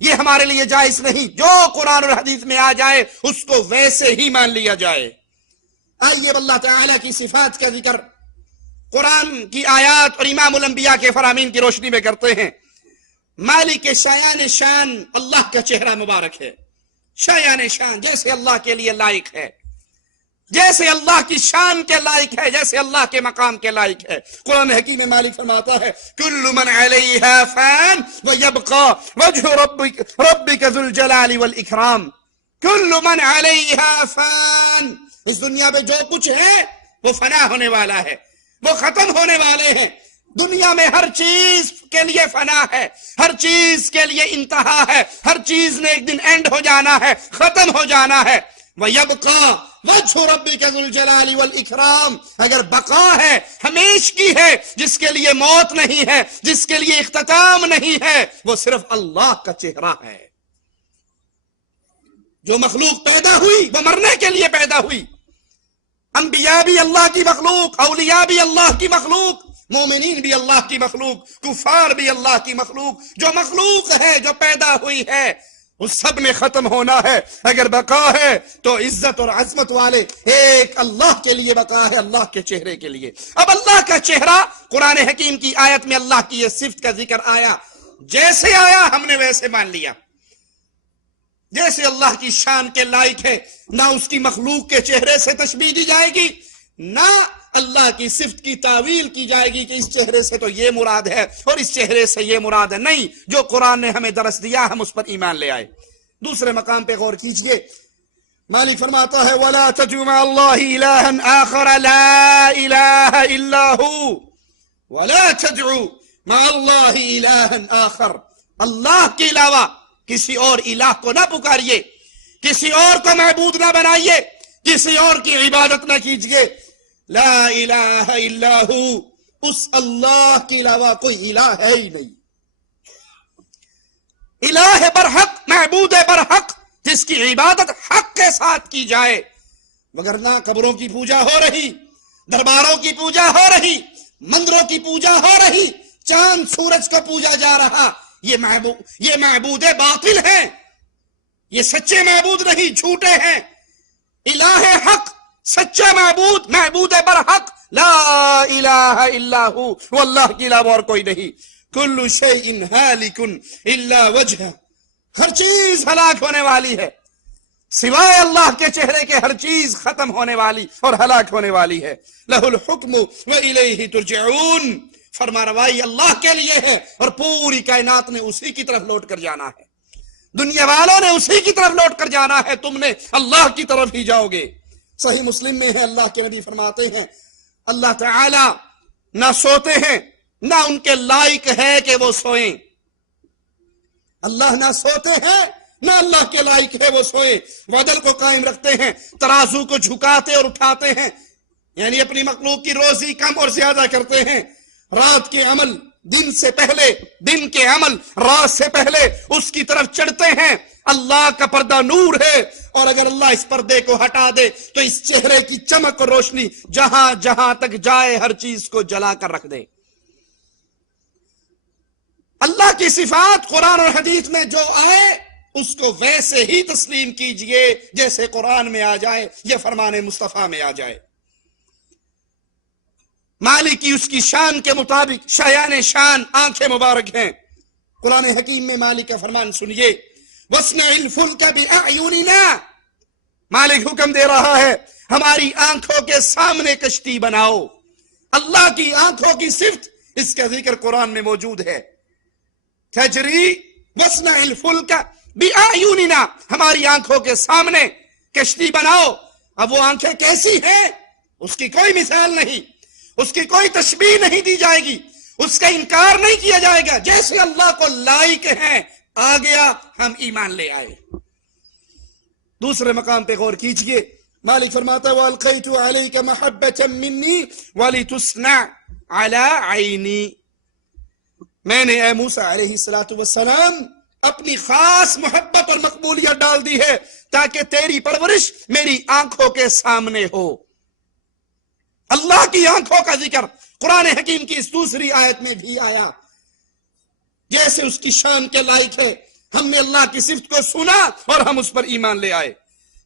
یہ ہمارے لیے جائز نہیں. جو قرآن اور حدیث میں آ جائے اس کو ویسے ہی مان لیا جائے. آئیے اللہ تعالیٰ کی صفات کا ذکر قرآن کی آیات اور امام الانبیاء کے فرامین کی روشنی میں کرتے ہیں. مالک شایان شان اللہ کا چہرہ مبارک ہے. شایان شان جیسے اللہ کے لیے لائق ہے، جیسے اللہ کی شان کے لائق ہے، جیسے اللہ کے مقام کے لائق ہے. قرآن حکیم میں مالک فرماتا ہے کل من علیہا فان ویبقى وجہ ربک ذو الجلال والاکرام. کل من علیہا فان، اس دنیا میں جو کچھ ہے وہ فنا ہونے والا ہے، وہ ختم ہونے والے ہیں. دنیا میں ہر چیز کے لیے فنا ہے، ہر چیز کے لیے انتہا ہے، ہر چیز نے ایک دن اینڈ ہو جانا ہے، ختم ہو جانا ہے. وَيَبْقَى وَجْهُ رَبِّكَ ذُو الْجَلَالِ وَالْإِكْرَامِ، اگر بقا ہے، ہمیشگی ہے، جس کے لیے موت نہیں ہے، جس کے لیے اختتام نہیں ہے، وہ صرف اللہ کا چہرہ ہے. جو مخلوق پیدا ہوئی وہ مرنے کے لیے پیدا ہوئی. انبیاء بھی اللہ کی مخلوق، اولیاء بھی اللہ کی مخلوق، مومنین بھی اللہ کی مخلوق، کفار بھی اللہ کی مخلوق. جو مخلوق ہے، جو پیدا ہوئی ہے، اس سب نے ختم ہونا ہے. اگر بقا ہے تو عزت اور عظمت والے ایک اللہ کے لیے بقا ہے، اللہ کے چہرے کے لیے. اب اللہ کا چہرہ قرآن حکیم کی آیت میں اللہ کی یہ صفت کا ذکر آیا، جیسے آیا ہم نے ویسے مان لیا. جیسے اللہ کی شان کے لائق ہے، نہ اس کی مخلوق کے چہرے سے تشبیہ دی جائے گی، نہ اللہ کی صفت کی تعویل کی جائے گی کہ اس چہرے سے تو یہ مراد ہے اور اس چہرے سے یہ مراد ہے. نہیں، جو قرآن نے ہمیں درس دیا ہم اس پر ایمان لے آئے. دوسرے مقام پہ غور کیجئے، مالک فرماتا ہے وَلَا تَدْعُ مَعَ اللَّهِ إِلَٰهًا آخَرَ لَا إِلَٰهَ إِلَّا هُوَ وَلَا تَدْعُ مَعَ اللَّهِ إِلَٰهًا آخَرَ. اللہ کے علاوہ کسی اور الہ کو نہ پکاریے، کسی اور کو معبود نہ بنائیے، کسی اور کی عبادت نہ کیجئے. لا الہ الا ہو، اس اللہ کے علاوہ کوئی الہ ہے ہی نہیں. الہ برحق، معبود برحق، جس کی عبادت حق کے ساتھ کی جائے. وگرنہ قبروں کی پوجا ہو رہی، درباروں کی پوجا ہو رہی، مندروں کی پوجا ہو رہی، چاند سورج کا پوجا جا رہا، یہ معبود باطل ہیں، یہ سچے معبود نہیں، جھوٹے ہیں. الہ حق، سچا معبود، معبود برحق، لا الہ الا ہو، وہ اللہ کے علاوہ اور کوئی نہیں. کل شیء ہالک الا وجہ، ہر چیز ہلاک ہونے والی ہے سوائے اللہ کے چہرے کے، ہر چیز ختم ہونے والی اور ہلاک ہونے والی ہے. لہ الحکم والیہ ترجعون، فرما روائی اللہ کے لیے ہے اور پوری کائنات نے اسی کی طرف لوٹ کر جانا ہے. دنیا والوں نے اسی کی طرف لوٹ کر جانا ہے، تم نے اللہ کی طرف ہی جاؤ گے. صحیح مسلم میں ہے، اللہ کے نبی فرماتے ہیں اللہ تعالی نہ سوتے ہیں نہ ان کے لائق ہے کہ وہ سوئیں. اللہ نہ سوتے ہیں نہ اللہ کے لائق ہے وہ سوئیں. وعدل کو قائم رکھتے ہیں، ترازو کو جھکاتے اور اٹھاتے ہیں، یعنی اپنی مخلوق کی روزی کم اور زیادہ کرتے ہیں. رات کے عمل دن سے پہلے، دن کے عمل رات سے پہلے اس کی طرف چڑھتے ہیں. اللہ کا پردہ نور ہے، اور اگر اللہ اس پردے کو ہٹا دے تو اس چہرے کی چمک اور روشنی جہاں جہاں تک جائے ہر چیز کو جلا کر رکھ دے. اللہ کی صفات قرآن اور حدیث میں جو آئے اس کو ویسے ہی تسلیم کیجئے جیسے قرآن میں آ جائے یا فرمان مصطفیٰ میں آ جائے. مالک کی اس کی شان کے مطابق شایان شان آنکھیں مبارک ہیں. قرآن حکیم میں مالک کا فرمان سنیے، وَاصْنَعِ الْفُلْكَ بِأَعْيُنِنَا، مالک حکم دے رہا ہے ہماری آنکھوں کے سامنے کشتی بناؤ. اللہ کی آنکھوں کی صفت، اس کا ذکر قرآن میں موجود ہے. تجری وَاصْنَعِ الْفُلْكَ بِأَعْيُنِنَا، ہماری آنکھوں کے سامنے کشتی بناؤ. اب وہ آنکھیں کیسی ہیں؟ اس کی کوئی مثال نہیں، اس کی کوئی تشبیہ نہیں دی جائے گی، اس کا انکار نہیں کیا جائے گا. جیسے اللہ کو لائق ہیں آ گیا، ہم ایمان لے آئے. دوسرے مقام پہ غور کیجئے، مالک فرماتا ہے وَأَلْقَيْتُ عَلَيْكَ مَحَبَّةً مِّنِّي وَلِتُصْنَعَ عَلَىٰ عَيْنِي، میں نے اے موسیٰ علیہ السلام اپنی خاص محبت اور مقبولیت ڈال دی ہے تاکہ تیری پرورش میری آنکھوں کے سامنے ہو. اللہ کی آنکھوں کا ذکر قرآن حکیم کی اس دوسری آیت میں بھی آیا. جیسے اس کی شان کے لائق ہے ہم نے اللہ کی صفت کو سنا اور ہم اس پر ایمان لے آئے۔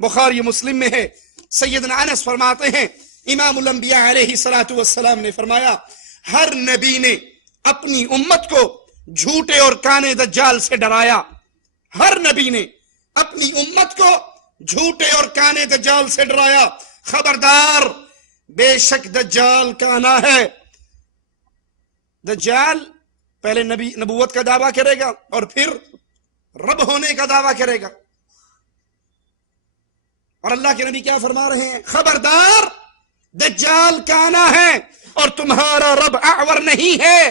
بخاری مسلم میں ہے، سیدنا انس فرماتے ہیں امام الانبیاء علیہ الصلوۃ والسلام نے فرمایا ہر نبی نے اپنی امت کو جھوٹے اور کانے دجال سے ڈرایا، ہر نبی نے اپنی امت کو جھوٹے اور کانے دجال سے ڈرایا، خبردار بے شک دجال کانا ہے۔ دجال پہلے نبوت کا دعویٰ کرے گا اور پھر رب ہونے کا دعویٰ کرے گا، اور اللہ کے نبی کیا فرما رہے ہیں؟ خبردار دجال کانا ہے اور تمہارا رب اعور نہیں ہے۔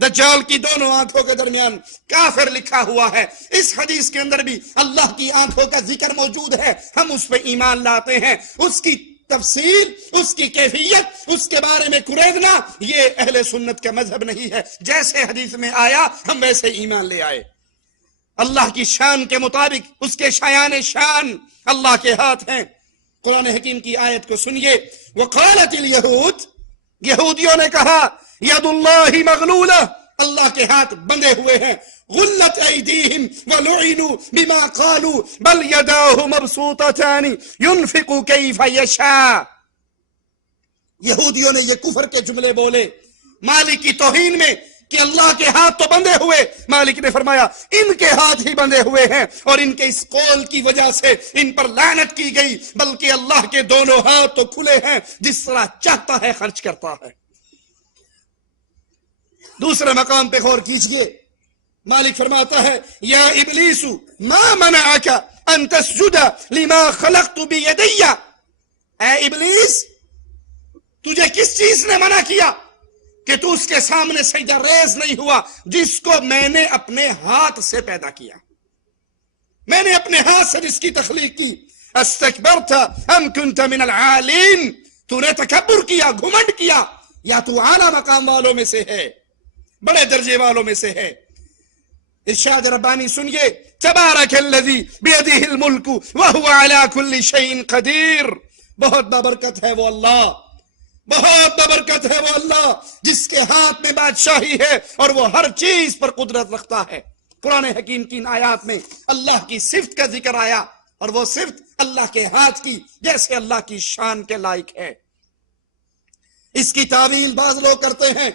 دجال کی دونوں آنکھوں کے درمیان کافر لکھا ہوا ہے۔ اس حدیث کے اندر بھی اللہ کی آنکھوں کا ذکر موجود ہے، ہم اس پہ ایمان لاتے ہیں۔ اس کی تفصیل، اس کی کیفیت، اس کے بارے میں کریدنا یہ اہل سنت کا مذہب نہیں ہے۔ جیسے حدیث میں آیا ہم ویسے ایمان لے آئے۔ اللہ کی شان کے مطابق اس کے شایان شان اللہ کے ہاتھ ہیں۔ قرآن حکیم کی آیت کو سنیے، وقالت الیہود، یہودیوں نے کہا ید اللہ مغلولہ، اللہ کے ہاتھ بندھے ہوئے ہیں، غلت ایدیہم ولعنوا بما قالوا بل یداہ مبسوطتان ينفق کیف یشاء۔ یہودیوں نے یہ کفر کے جملے بولے مالک کی توہین میں کہ اللہ کے ہاتھ تو بندھے ہوئے۔ مالک نے فرمایا ان کے ہاتھ ہی بندھے ہوئے ہیں، اور ان کے اس قول کی وجہ سے ان پر لعنت کی گئی، بلکہ اللہ کے دونوں ہاتھ تو کھلے ہیں، جس طرح چاہتا ہے خرچ کرتا ہے۔ دوسرے مقام پہ غور کیجئے، مالک فرماتا ہے یا ابلیس ما منعک ان تسجد لما خلقت بیدی، اے ابلیس تجھے کس چیز نے منع کیا کہ تو اس کے سامنے سجدہ ریز نہیں ہوا جس کو میں نے اپنے ہاتھ سے پیدا کیا، میں نے اپنے ہاتھ سے جس کی تخلیق کی۔ استکبرت ام کنت من العالین، تو نے تکبر کیا، گھمنڈ کیا، یا تو اعلیٰ مقام والوں میں سے ہے، بڑے درجے والوں میں سے ہے۔ ارشاد ربانی سنیے، تبارک الذی بیدہ الملک وہو علی کل شیء قدیر، بہت بابرکت ہے وہ اللہ، بہت بابرکت ہے وہ اللہ جس کے ہاتھ میں بادشاہی ہے اور وہ ہر چیز پر قدرت رکھتا ہے۔ قرآن حکیم کی ان آیات میں اللہ کی صفت کا ذکر آیا، اور وہ صفت اللہ کے ہاتھ کی جیسے اللہ کی شان کے لائق ہے۔ اس کی تعویل بعض لوگ کرتے ہیں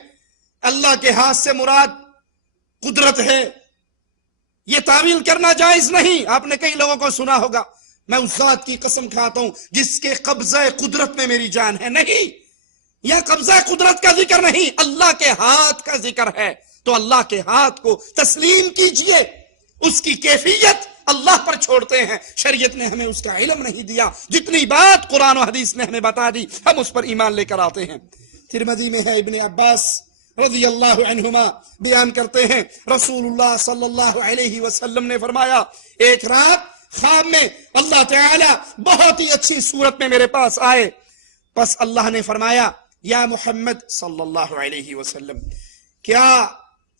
اللہ کے ہاتھ سے مراد قدرت ہے، یہ تعویل کرنا جائز نہیں۔ آپ نے کئی لوگوں کو سنا ہوگا میں اس ذات کی قسم کھاتا ہوں جس کے قبضہ قدرت میں میری جان ہے، نہیں، یہ قبضہ قدرت کا ذکر نہیں، اللہ کے ہاتھ کا ذکر ہے۔ تو اللہ کے ہاتھ کو تسلیم کیجئے، اس کی کیفیت اللہ پر چھوڑتے ہیں، شریعت نے ہمیں اس کا علم نہیں دیا، جتنی بات قرآن و حدیث نے ہمیں بتا دی ہم اس پر ایمان لے کر آتے ہیں۔ ترمذی میں ہے، ابن عباس رضی اللہ عنہما بیان کرتے ہیں رسول اللہ صلی اللہ علیہ وسلم نے فرمایا ایک رات خواب میں اللہ تعالی بہت ہی اچھی صورت میں میرے پاس آئے، پس اللہ نے فرمایا یا محمد صلی اللہ علیہ وسلم، کیا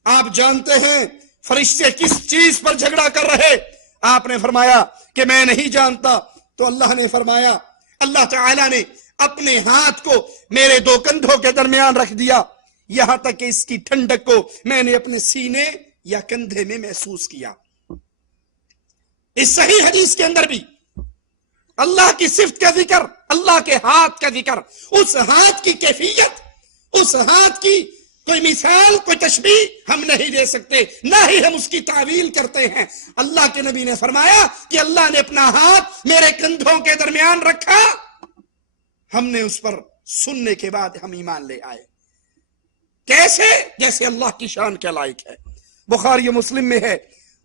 آپ جانتے ہیں فرشتے کس چیز پر جھگڑا کر رہے؟ آپ نے فرمایا کہ میں نہیں جانتا۔ تو اللہ نے فرمایا، اللہ تعالی نے اپنے ہاتھ کو میرے دو کندھوں کے درمیان رکھ دیا، یہاں تک کہ اس کی ٹھنڈک کو میں نے اپنے سینے یا کندھے میں محسوس کیا۔ اس صحیح حدیث کے اندر بھی اللہ کی صفت کا ذکر، اللہ کے ہاتھ کا ذکر، اس ہاتھ کی کیفیت، اس ہاتھ کی کوئی مثال، کوئی تشبیہ ہم نہیں دے سکتے، نہ ہی ہم اس کی تعویل کرتے ہیں۔ اللہ کے نبی نے فرمایا کہ اللہ نے اپنا ہاتھ میرے کندھوں کے درمیان رکھا، ہم نے اس پر سننے کے بعد ہم ایمان لے آئے۔ کیسے؟ جیسے اللہ کی شان کے لائق ہے۔ بخاری مسلم میں ہے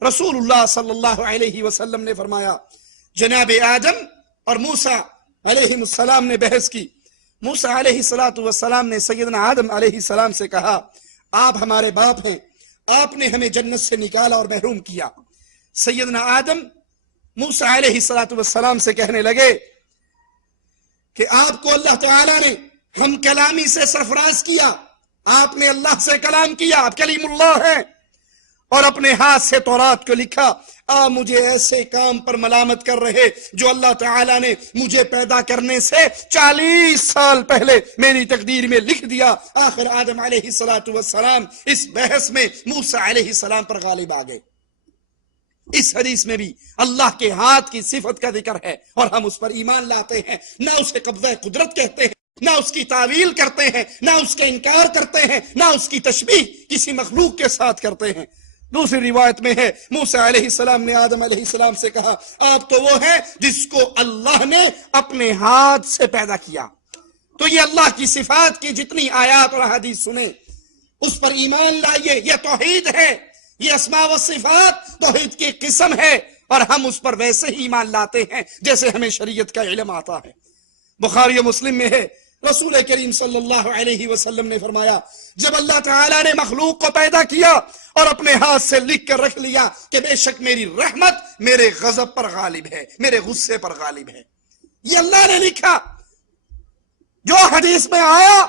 رسول اللہ صلی اللہ علیہ وسلم نے فرمایا جناب آدم اور موسیٰ علیہ السلام نے بحث کی۔ موسیٰ علیہ السلام نے سیدنا آدم علیہ السلام سے کہا آپ ہمارے باپ ہیں، آپ نے ہمیں جنت سے نکالا اور محروم کیا۔ سیدنا آدم موسیٰ علیہ السلام سے کہنے لگے کہ آپ کو اللہ تعالیٰ نے ہم کلامی سے سرفراز کیا، آپ نے اللہ سے کلام کیا، آپ کلیم اللہ ہیں، اور اپنے ہاتھ سے تورات کو لکھا۔ آپ مجھے ایسے کام پر ملامت کر رہے جو اللہ تعالیٰ نے مجھے پیدا کرنے سے 40 سال پہلے میری تقدیر میں لکھ دیا۔ آخر آدم علیہ السلام اس بحث میں موسیٰ علیہ السلام پر غالب آ گئے۔ اس حدیث میں بھی اللہ کے ہاتھ کی صفت کا ذکر ہے اور ہم اس پر ایمان لاتے ہیں، نہ اسے قبضہ قدرت کہتے ہیں، نہ اس کی تعویل کرتے ہیں، نہ اس کا انکار کرتے ہیں، نہ اس کی تشبیہ کسی مخلوق کے ساتھ کرتے ہیں۔ دوسری روایت میں ہے موسیٰ علیہ السلام نے آدم علیہ السلام سے کہا آپ تو وہ ہیں جس کو اللہ نے اپنے ہاتھ سے پیدا کیا۔ تو یہ اللہ کی صفات کی جتنی آیات اور حدیث سنیں اس پر ایمان لائیے، یہ توحید ہے، یہ اسماء و صفات توحید کی قسم ہے، اور ہم اس پر ویسے ہی ایمان لاتے ہیں جیسے ہمیں شریعت کا علم آتا ہے۔ بخاری و مسلم میں ہے رسول کریم صلی اللہ علیہ وسلم نے فرمایا جب اللہ تعالیٰ نے مخلوق کو پیدا کیا اور اپنے ہاتھ سے لکھ کر رکھ لیا کہ بے شک میری رحمت میرے غضب پر غالب ہے، میرے غصے پر غالب ہے، یہ اللہ نے لکھا، جو حدیث میں آیا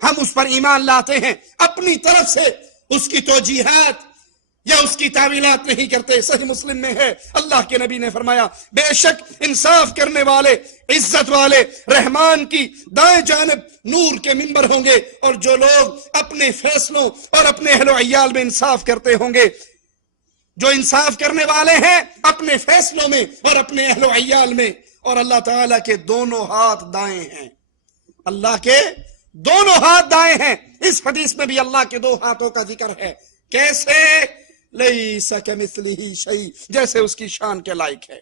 ہم اس پر ایمان لاتے ہیں، اپنی طرف سے اس کی توجیحات یا اس کی تعویلات نہیں کرتے۔ صحیح مسلم میں ہے اللہ کے نبی نے فرمایا بے شک انصاف کرنے والے، عزت والے رحمان کی دائیں جانب نور کے منبر ہوں گے، اور جو لوگ اپنے فیصلوں اور اپنے اہل و عیال میں انصاف کرتے ہوں گے، جو انصاف کرنے والے ہیں اپنے فیصلوں میں اور اپنے اہل و عیال میں، اور اللہ تعالیٰ کے دونوں ہاتھ دائیں ہیں، اللہ کے دونوں ہاتھ دائیں ہیں۔ اس حدیث میں بھی اللہ کے دو ہاتھوں کا ذکر ہے، کیسے؟ لیس کمثلہ شیء، جیسے اس کی شان کے لائق ہے۔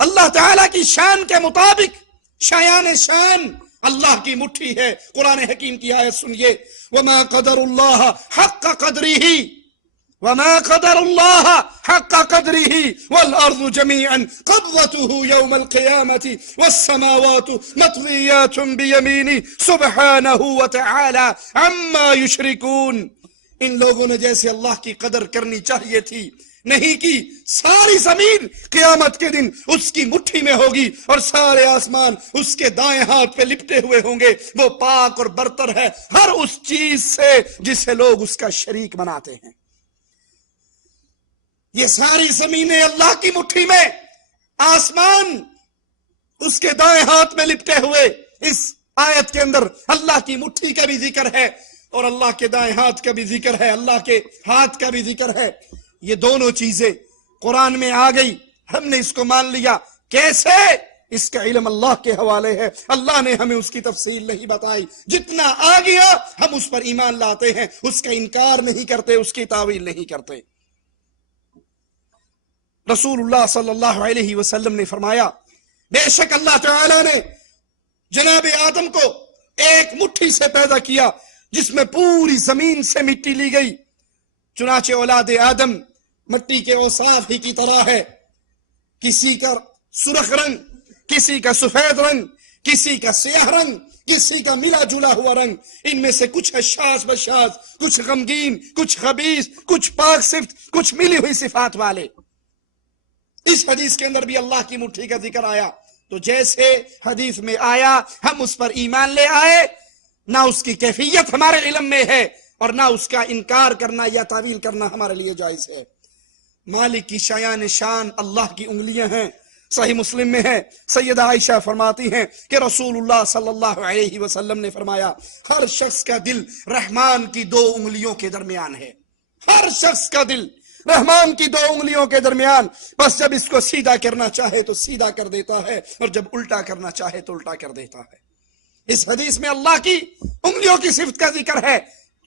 اللہ تعالیٰ کی شان کے مطابق شایان شان اللہ کی مٹھی ہے۔ قرآن حکیم کی آیت سنیے وما قدر اللہ حق قدرہ وما قدر اللہ حق قدرہ والارض جميعا قبضته يوم القيامة والسماوات مطويات بيمینہ سبحانہ وتعالی عما يشركون۔ ان لوگوں نے جیسے اللہ کی قدر کرنی چاہیے تھی نہیں کی، ساری زمین قیامت کے دن اس کی مٹھی میں ہوگی اور سارے آسمان اس کے دائیں ہاتھ پہ لپٹے ہوئے ہوں گے۔ وہ پاک اور برتر ہے ہر اس چیز سے جسے لوگ اس کا شریک بناتے ہیں۔ یہ ساری زمینیں اللہ کی مٹھی میں، آسمان اس کے دائیں ہاتھ میں لپٹے ہوئے۔ اس آیت کے اندر اللہ کی مٹھی کا بھی ذکر ہے اور اللہ کے دائیں ہاتھ کا بھی ذکر ہے، اللہ کے ہاتھ کا بھی ذکر ہے۔ یہ دونوں چیزیں قرآن میں آ گئی، ہم نے اس کو مان لیا۔ کیسے؟ اس کا علم اللہ کے حوالے ہے، اللہ نے ہمیں اس کی تفصیل نہیں بتائی۔ جتنا آ گیا ہم اس پر ایمان لاتے ہیں، اس کا انکار نہیں کرتے، اس کی تعویل نہیں کرتے۔ رسول اللہ صلی اللہ علیہ وسلم نے فرمایا بے شک اللہ تعالی نے جناب آدم کو ایک مٹھی سے پیدا کیا جس میں پوری زمین سے مٹی لی گئی، چنانچہ اولاد آدم مٹی کے اوصاف ہی کی طرح ہے، کسی کا سرخ رنگ، کسی کا سفید رنگ، کسی کا سیاہ رنگ، کسی کا ملا جلا ہوا رنگ، ان میں سے کچھ حشاش بشاش، کچھ غمگین، کچھ خبیث، کچھ پاک صفت، کچھ ملی ہوئی صفات والے۔ اس حدیث کے اندر بھی اللہ کی مٹھی کا ذکر آیا، تو جیسے حدیث میں آیا ہم اس پر ایمان لے آئے، نہ اس کی کیفیت ہمارے علم میں ہے اور نہ اس کا انکار کرنا یا تعویل کرنا ہمارے لیے جائز ہے۔ مالک کی شایان شان اللہ کی انگلیاں ہیں۔ صحیح مسلم میں ہے سیدہ عائشہ فرماتی ہیں کہ رسول اللہ صلی اللہ علیہ وسلم نے فرمایا ہر شخص کا دل رحمان کی دو انگلیوں کے درمیان ہے، ہر شخص کا دل رحمان کی دو انگلیوں کے درمیان، بس جب اس کو سیدھا کرنا چاہے تو سیدھا کر دیتا ہے اور جب الٹا کرنا چاہے تو الٹا کر دیتا ہے۔ اس حدیث میں اللہ کی انگلیوں کی صفت کا ذکر ہے،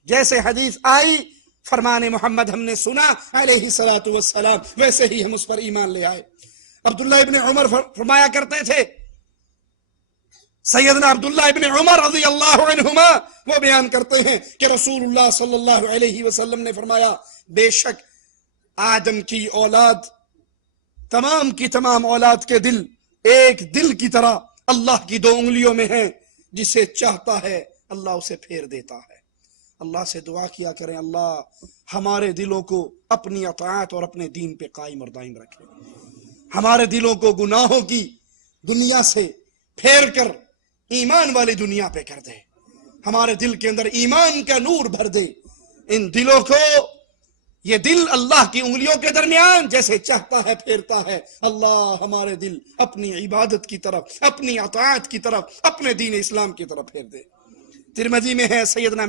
جیسے حدیث آئی فرمان محمد ہم نے سنا علیہ الصلوۃ والسلام، ویسے ہی ہم اس پر ایمان لے آئے۔ عبداللہ ابن عمر فرمایا کرتے تھے، سیدنا عبداللہ ابن عمر رضی اللہ عنہما وہ بیان کرتے ہیں کہ رسول اللہ صلی اللہ علیہ وسلم نے فرمایا بے شک آدم کی اولاد، تمام کی تمام اولاد کے دل ایک دل کی طرح اللہ کی دو انگلیوں میں ہیں، جسے چاہتا ہے اللہ اسے پھیر دیتا ہے۔ اللہ سے دعا کیا کریں اللہ ہمارے دلوں کو اپنی اطاعت اور اپنے دین پہ قائم اور دائم رکھے، ہمارے دلوں کو گناہوں کی دنیا سے پھیر کر ایمان والی دنیا پہ کر دے، ہمارے دل کے اندر ایمان کا نور بھر دے۔ ان دلوں کو، یہ دل اللہ کی انگلیوں کے درمیان جیسے چاہتا ہے پھیرتا ہے، اللہ ہمارے دل اپنی عبادت کی طرف، اپنی اطاعت کی طرف، اپنے دین اسلام کی طرف پھیر دے۔ ترمذی میں ہے سیدنا